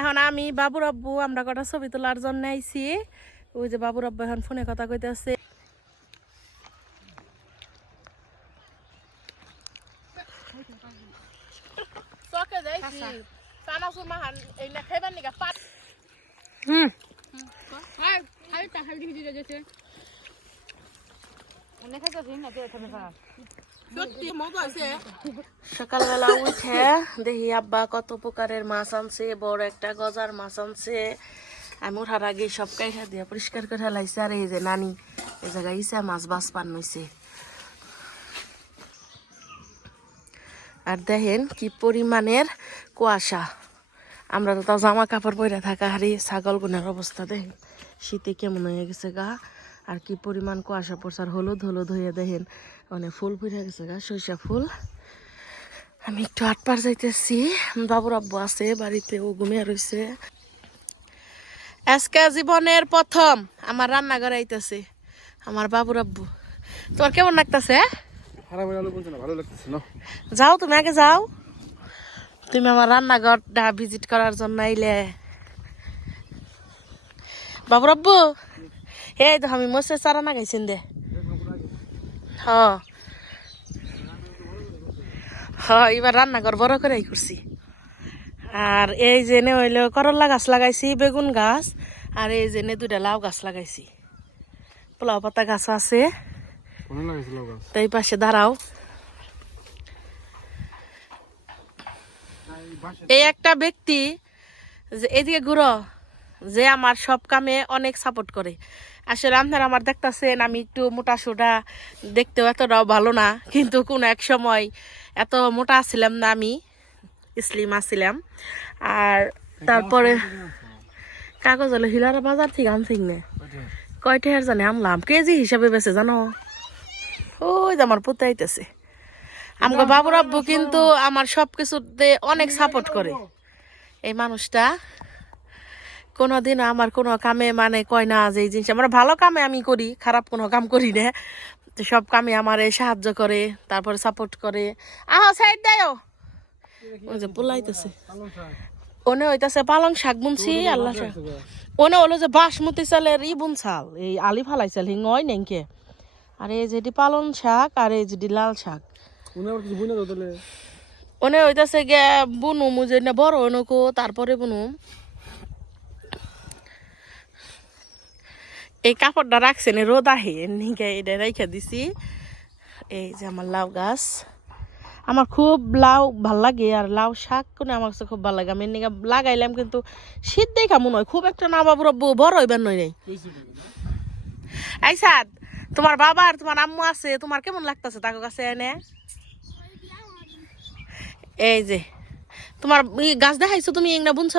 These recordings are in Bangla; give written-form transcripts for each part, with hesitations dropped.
এখন আমি বাবুর আব্বু আমরা কটা ছবি তোলার জন্য আইছি। ওই যে বাবুর আব্বু এখন ফোনে কথা কইতেছে। সকালবেলা উঠে দেখি আব্বা কত প্রকারের মাছ আনছে, বড় একটা গজার মাছ আনছে। আমি উঠার আগে সব কাইখা দিয়ে পরিষ্কার করে লাইছে। আর এই যে নানি এই জায়গায় ইসা মাছ বাস পান হইছে। আর দেখেন কি পরিমাণের কুয়াশা। আমরা তো তাও জামা কাপড় পরে থাকা হারি। ছাগল গুনার অবস্থা দেখেন, শীতে কেমন হয়ে গেছে গা। আর কি পরিমাণ কুয়াশা পড়ছে। আর হলুদ হলুদ হয়ে দেখেন অনেক ফুল ফুটে গেছে গা, সরিষা ফুল। আমি একটু আটপার যাইতেছি। বাবুর আব্বু আছে বাড়িতে, ও ঘুমিয়ে রয়েছে। আজকে জীবনের প্রথম আমার রান্নাঘর আইতেছে আমার বাবুর আব্বু। তোমার কেমন লাগতেছে? যাও তুমি আগে যাও, তুমি আমার রান্নাঘরটা ভিজিট করার জন্য আইলে। বাবুর আব্বু এই তো আমি মসে চারা না গাইছেন দে। হ্যাঁ হ্যাঁ, এবার রান্নাঘর বড় করে করছি। আর এই যে নে হইলো করলা গাছ লাগাইছি, বেগুন গাছ, আর এই যে নে দুইটা লাউ গাছ লাগাইছি। পোলাও পাতা গাছ আছে। তাই পাশে দাঁড়াও। এই একটা ব্যক্তি যে এদিকে ঘুরো, যে আমার সব কামে অনেক সাপোর্ট করে। আসলে আপনারা আমার দেখতেছেন আমি একটু মোটা সোটা, দেখতেও এতটাও ভালো না, কিন্তু কোন এক সময় এত মোটা ছিলাম না, আমি স্লিম আছিলাম। আর তারপরে কাগজ হলো হিলারা বাজার থেকে আনছি না, কয়টা হার জানে আনলাম, কেজি হিসাবে বেছে জানো। ওই যে আমার পুতে আইতেছে। আমাকে বাবুর আব্বু কিন্তু আমার সবকিছুতে অনেক সাপোর্ট করে। এই মানুষটা কোনোদিন আমার কোনো কামে মানে কয় না যে এই জিনিস আমরা ভালো কামে আমি করি, খারাপ কোনো কাম করি না। তো সব কামে আমার সাহায্য করে, তারপরে সাপোর্ট করে। সাইড দেয় ওই যে পোলাইতেছে। ওনে হইতাছে পালং শাক বুনছি, আল্লাহ শাক। ওনে হলো যে বাসমতি চালের বুনছাল, এই আলি ফালাইছাল হিং হয় নাকি। আর এই যেটি পালং শাক, আর এই যেটি লাল শাক। ওনে হইতাছে গে বুনুম, যে বড় নকো তারপরে বুনুম। এই কাপড়টা রাখছেন রোদ আহে নিকে, এটা রেখে দিছি। এই যে আমার লাউ গাছ, আমার খুব লাউ ভাল লাগে। আর লাউ শাক কোনে আমার কাছে খুব ভালো লাগে। আমি নিকে লাগাইলাম, কিন্তু শীত দেখা মনে হয় খুব একটা না। বাবুর বড় হইবার নয় নাই। এই সাদ, তোমার বাবা আর তোমার আম্মু আছে, তোমার কেমন লাগতেছে তাকে কাছে এনে? এই যে তোমার গাছ দেখাইছো তুমি, এগুলা বুনছ?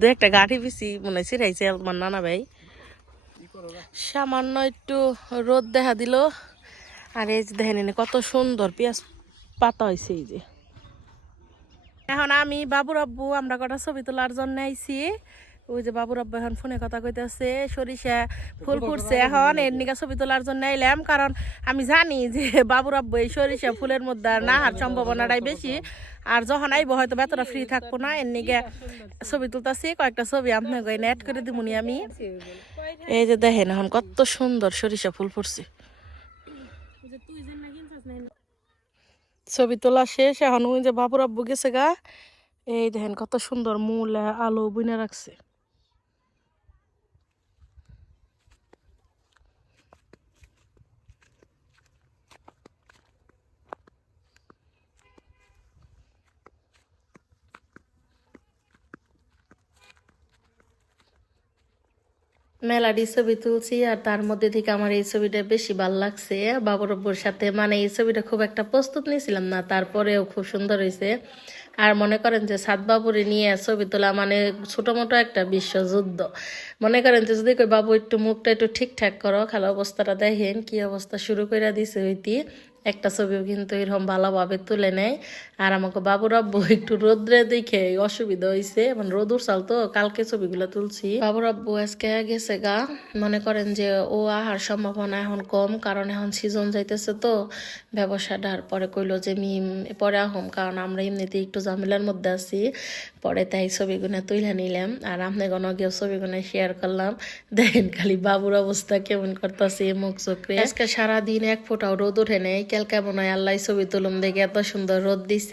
দু একটা গাঠি পিসি মনে হয় ছিড়াইছে তোমার নানা ভাই। সামান্য একটু রোদ দেখা দিল। আর এই যে দেখেন কত সুন্দর পেঁয়াজ পাতা হয়েছে। এই যে এখন আমি বাবুর আব্বু আমরা কটা ছবি তোলার জন্য আইছি। ওই যে বাবুর আব্বু এখন ফোনে কথা কইতেছে। সরিষা ফুল ফুটছে, এখন এর নিকা ছবি তোলার জন্য আইলাম। কারণ আমি জানি যে বাবুর আব্বু এই সরিষা ফুলের মধ্যে না হার সম্ভাবনাটাই বেশি। আর যখন আইব হয়তো বেতরা ফ্রি থাকবো না, এর নিকে ছবি তুলতেছি। কয়েকটা ছবি আপনাকে অ্যাড করে দিবনি আমি। এই যে দেখেন এখন কত সুন্দর সরিষা ফুল ফুটছে। ছবি তোলা শেষ, এখন ওই যে বাবুর আব্বু গেছে গা। এই দেখেন কত সুন্দর মূলা আলু বুনে রাখছে। মেলাডি ছবি তুলছি, আর তার মধ্যে থেকে আমার এই ছবিটা বেশি ভালো লাগছে বাবুর আব্বুর সাথে। মানে এই ছবিটা খুব একটা প্রস্তুত নিয়েছিলাম না, তারপরেও খুব সুন্দর হয়েছে। আর মনে করেন যে সাত বাবুরে নিয়ে ছবি তোলা মানে ছোট মোটো একটা বিশ্বযুদ্ধ। মনে করেন যে যদি কই বাবু একটু মুখটা একটু ঠিকঠাক করো, খালা অবস্থাটা দেখেন কি অবস্থা শুরু করে দিছে হইতি। একটা ছবিও কিন্তু এরকম ভালোভাবে তুলে নেয়। আর আমাকে বাবুর আব্বু একটু রোদ্রে দেখে অসুবিধা হয়েছে, মানে রোদ উঠছাল তো, কালকে ছবিগুলো তুলছি। বাবুর আব্বু আজকে গেছে গা, মনে করেন যে ও আহার সম্ভাবনা এখন কম, কারণ এখন সিজন যাইতেছে তো ব্যবসাটার। পরে কইলো যে মিম পরে আহম, কারণ আমরা এমনিতে একটু ঝামেলার মধ্যে আছি। পরে তাই ছবিগুলো তুলে নিলাম আর আপনাকে গিয়ে ছবিগুলো শেয়ার করলাম। দেখেন খালি বাবুর অবস্থা কেমন করতেছে মুখ চোখে। আজকে সারাদিন এক ফোঁটাও রোদ ওঠে নেই, কালকে মনে হয় আল্লাহ ছবি তুলুম দেখে এত সুন্দর রোদ দিছে।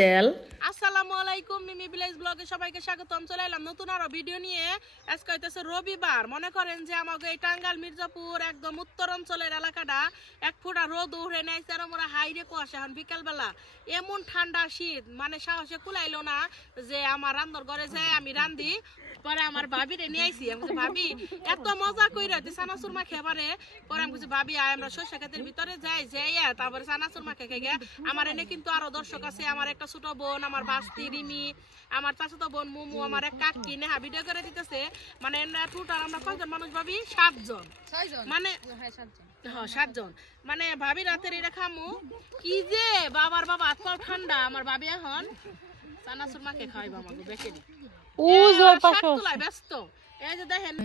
আসসালামু আলাইকুম, মিমি ভিলেজ ব্লগে সবাইকে স্বাগতম। চলে এলাম নতুন আরো ভিডিও নিয়ে। আজকে হইতেছে রবিবার, মনে করেন যে আমাকে এই টাঙ্গাইল মির্জাপুর একদম উত্তর অঞ্চলের এলাকাটা এক ফোঁটা রোদ উঠে নেই, আমরা হাইরে কুয়াশা। এখন বিকালবেলা এমন ঠান্ডা শীত, মানে সাহসে কুলাইলো না যে আমার রান্নার ঘরে যায় আমি রান্ধি। পরে আমার ভাবিরে নিয়ে আইসি, আমি ভাবি এত মজা কইরা চানাচুর মা খেবারে। পরে আমি ভাবি আয় আমরা সরষে ক্ষেতের ভিতরে যাই, যাইয়া তারপরে চানাচুর মা খেয়ে গে। আমার এনে কিন্তু আরো দর্শক আছে, আমার একটা ছোট বোন, আমার বাস্তি রিমি, আমার চাচাতো বোন মুমু, আমার এক কাকি নেহা ভিডিও করে দিতেছে। মানে টোটাল আমরা কয়জন মানুষ ভাবি? 7 জন, মানে হ্যাঁ 7 জন। মানে ভাবি রাতের এটা খামু কি যে বাবার বাবা এত ঠান্ডা। আমার ভাবি এখন চানাচুর মাকে খাওয়াইবো আমাকে বেকেরি। ব্যস্ত এই যে দেখেন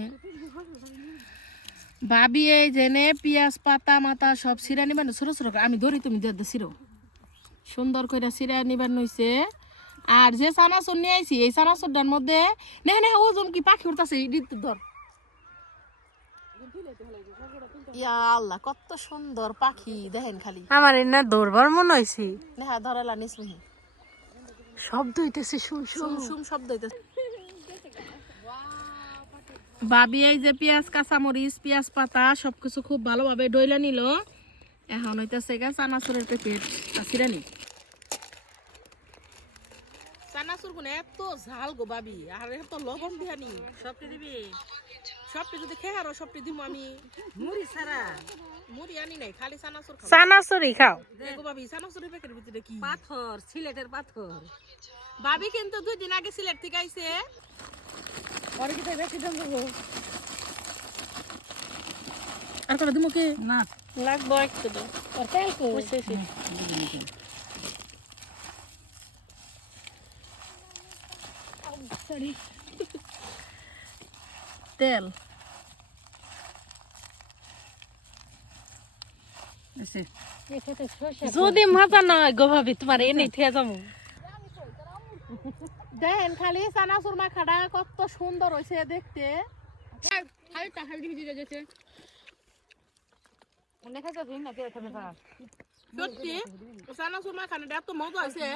ভাবি, এই জেনে পেঁয়াজ পাতা মাতা সব সিরা নিবেন ছোট ছোট, আমি ধরি তুমি সিরো সুন্দর করে সিরা নিবেন হইছে। আর যে চানাচুর নিয়ে আইছি এই চানাচুরটার মধ্যে না না ও জম কি পাখি উঠতেছে, ধর। ইয়া আল্লাহ কত সুন্দর পাখি দেখেন, খালি আমার এনা দৌড়বার মনে হয়েছি। না ধরালা নিসমি শব্দ হইতেছে, শুম শুম শুম শব্দ হইতেছে। ভাবি এই যে পেঁয়াজ কাঁচামরিচ পেঁয়াজ পাতা সবকিছু খুব ভালোভাবে ডইলা নিল। এখন হইতেছে গা চানাচুরের প্যাকেট আসিরা নি। চানাচুর গুলো এত ঝাল গো ভাবি, আর এত লবণ দিয়া নি। সবটি দিবি, সবটি যদি খেয়ে আরো সবটি দিব আমি। মুড়ি ছাড়া মুড়ি আনি নাই, খালি চানাচুর খাও। চানাচুরি খাও দেখো ভাবি, চানাচুরের প্যাকেটের ভিতরে কি পাথর, সিলেটের পাথর। ভাবি কিন্তু 2 দিন আগে সিলেট থেকে আইছে। আর কি তাই বেশি দাম দেবো? আর কত দিমু কি? না লাগবো একটু দাও। আর তেল কো? বুঝছেছি। সরি তেল যদি মজা না হয় গো ভাবি, তোমার এনে থেকে যাবো। দেখেন খালি চানাচুর মাখাটা কত সুন্দর হয়েছে দেখতে। সত্যি চানাচুর মাখানাটা এত মজা হয়েছে।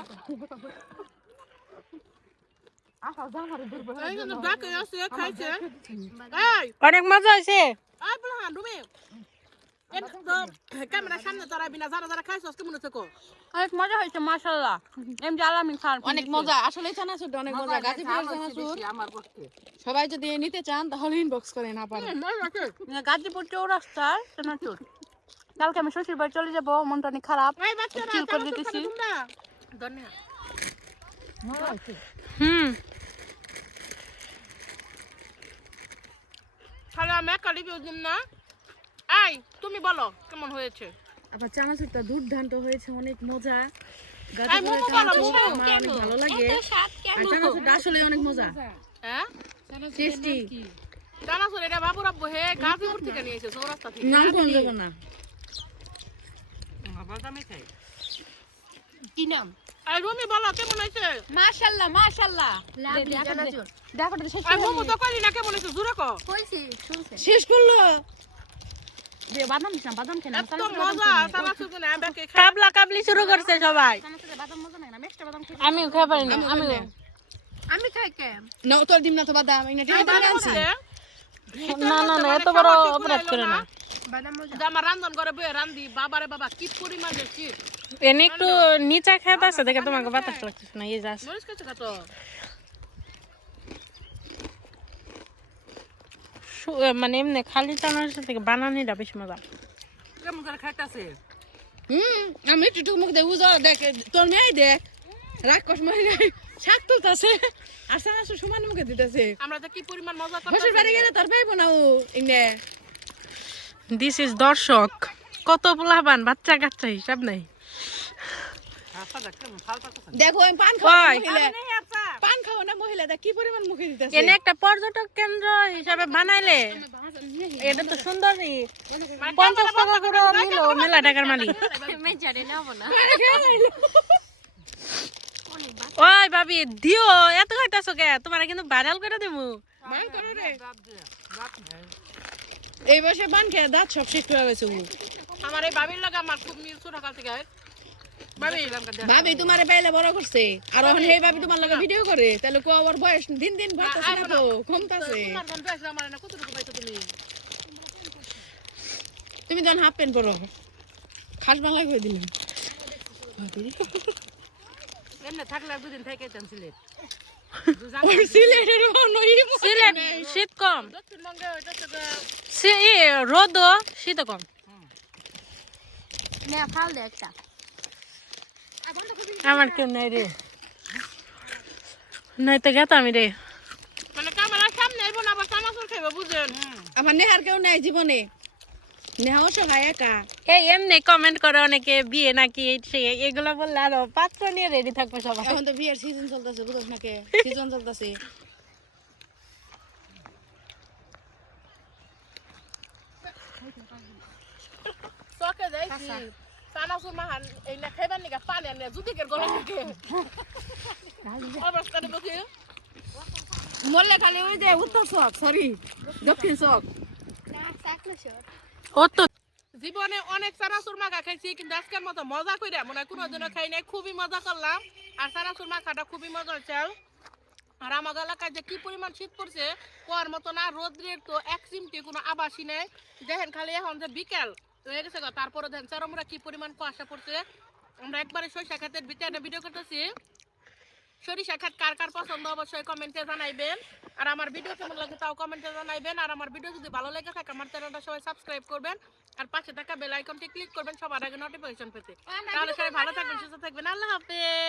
অনেক মজা হয়েছে। ক্যামেরার সামনে দাঁড়াবি না, যারা যারা খাইছো কেমন হচ্ছে কো? অনেক মজা হয়েছে মাশাআল্লাহ। এমনি আলামিন খান অনেক মজা, আসলে চানাচুরটা অনেক মজা। গাজীপুরের চানাচুর সবাই যদি নিতে চান তাহলে ইনবক্স করে, না পারেন। গাজীপুর চৌরাস্তার চানাচুর। কালকে আমি শ্বশুর বাড়ি চলে যাবো, মনটা অনেক খারাপ, চিল করে দিতেছি। তাহলে আমি একটা রিভিউ দিম না। আই তুমি বলো কেমন হয়েছে? আবার চানাচুরটা দুর্দান্ত হয়েছে, অনেক মজা। আই মোমো বলো, মোমো আমার অনেক ভালো লাগে। আর চানাচুরটা আসলে অনেক মজা, হ্যাঁ টেস্টি। চানাচুর এটা বাবুর আব্বু হে গাজীপুর থেকে নিয়েছে, চৌরাস্তা থেকে। নাম কোন যাবে না, কি নাম? আই রুমি বলো কেমন হয়েছে? মাশাআল্লাহ মাশাআল্লাহ। দেখো তো শেষ আই মোমো তো কইলি না কেমন হয়েছে জুরে কো। কইছি শুনছে। শেষ করলো। যে বাদাম দিছাম, বাদাম খেলাম। এত মজা চানাচুর গুলো আমি কে খাই। কাবলা কাবলি শুরু করছে সবাই। চানাচুরে বাদাম মজা নাই না, মিষ্টি বাদাম খেতে। আমি খাই পারি না, আমি খাই কেন? না তোর দিম না তো বাদাম, ইনা টিভি করে আনছি। না না না, এত বড় অপরাধ করে না। বাদাম মজা। আমার রান্ধন করে বইয়ে রান্ধি, বাবারে বাবা কি পরিমাণে চিট। এনে একটু নিচা খেতে আছে দেখে তোমাকে বাতাস লাগতেছে না, এই যাস। মরিচ কাছে কত? মানে এমনি খালি চানাচুর থেকে বানানিটা বেশি মজা। কেমন করে খাইতাছে? আমি একটু মুখ দে বুঝা দেখ, তোর মেয়ে দেখ রাক্ষস মারি নাই, শাক তুলতাছে আর চানাচুর সমান মুখে দিতেছে। আমরা তো কি পরিমাণ মজা করতেছি। শ্বশুর বাড়ি গেলে তোর পাইবো না ও ইনে। দিস ইজ দর্শক, কত পোলাপান বাচ্চা কাচ্চা হিসাব নাই। দেখো আমি পান খাওয়া ওই। মহিলা পান খাওয়া না মহিলাটা কি পরিমাণ মুখে দিতেছে এনে একটা পর্যটক কেন্দ্র হিসাবে বানাইলে এটা তো সুন্দরই 50 টাকা করে নিল মেলা টাকার মালিক ওই ভাবি দিও এত খাইতাছো কে তোমার কিন্তু ভাইরাল করে দেবো মান করো রে এই বয়সে পান খেয়ে দাঁত সব শেষ হয়ে গেছে আমার এই ভাবির লাগে আমার খুব মিল ছোট কাল থেকে ভাবি তোমারে পাইলে বড় করছে আর এখন এই ভাবি তোমার লগে ভিডিও করে তাহলে কো ওর বয়স দিন দিন বাড়তাছে না তো কমতাছে তুমি যখন হাফ প্যান্ট পরো খাস বাংলা কই দিলাম এমনি থাকলে দুদিন থেকে সিলেট ওর সিলেটের নই সিলেট শীত কম রোদ শীত কম নে ফাল দে একটা আমার কেউ নাই রে নাই তো গেতাম রে মানে ক্যামেরার সামনে আইবো না আবার চানাচুর খাইবো বুঝেন আমার নেহার কেউ নাই জীবনে নেহা অসহায় একা এই এমনি কমেন্ট করে অনেকে বিয়ে নাকি এগুলো বললে আরো পাত্র নিয়ে রেডি থাকবো সবাই এখন তো বিয়ের সিজন চলতেছে বুঝছ না কে সিজন চলতেছে চকে যাইছি চানাচুর মাহান এই না খাইবার নিকা পানি আনে জুতিকের গলা থেকে অবস্থা নেবো কি মরলে খালি ওই যে উত্তর চক সরি দক্ষিণ চক ও তো জীবনে অনেক চানাচুর মাখা খাইছি কিন্তু আজকের মতো মজা কইরা মনে হয় কোনোদিনও খাই নাই খুবই মজা করলাম আর চানাচুর মাখাটা খুবই মজা হচ্ছে আর আমার এলাকায় যে কি পরিমাণ শীত পড়ছে কোয়ার মতো না রোদ্রের তো এক চিমটি কোনো আবাসই নেই দেখেন খালি এখন যে বিকেল হয়ে গেছে তারপরে দেখেন চারমরা কি পরিমাণ কুয়াশা পড়ছে আমরা একবারে সরিষা ক্ষেতের ভিতরে ভিডিও করতেছি সরিষা ক্ষেত কার কার পছন্দ অবশ্যই কমেন্টে জানাইবেন আর আমার ভিডিও কেমন লাগে তাও কমেন্টে জানাইবেন আর আমার ভিডিও যদি ভালো লেগে থাকে আমার চ্যানেলটা সবাই সাবস্ক্রাইব করবেন আর পাশে থাকা বেল আইকনটি ক্লিক করবেন সবার আগে নোটিফিকেশন পেতে তাহলে সবাই ভালো থাকবেন সুস্থ থাকবেন আল্লাহ হাফেজ।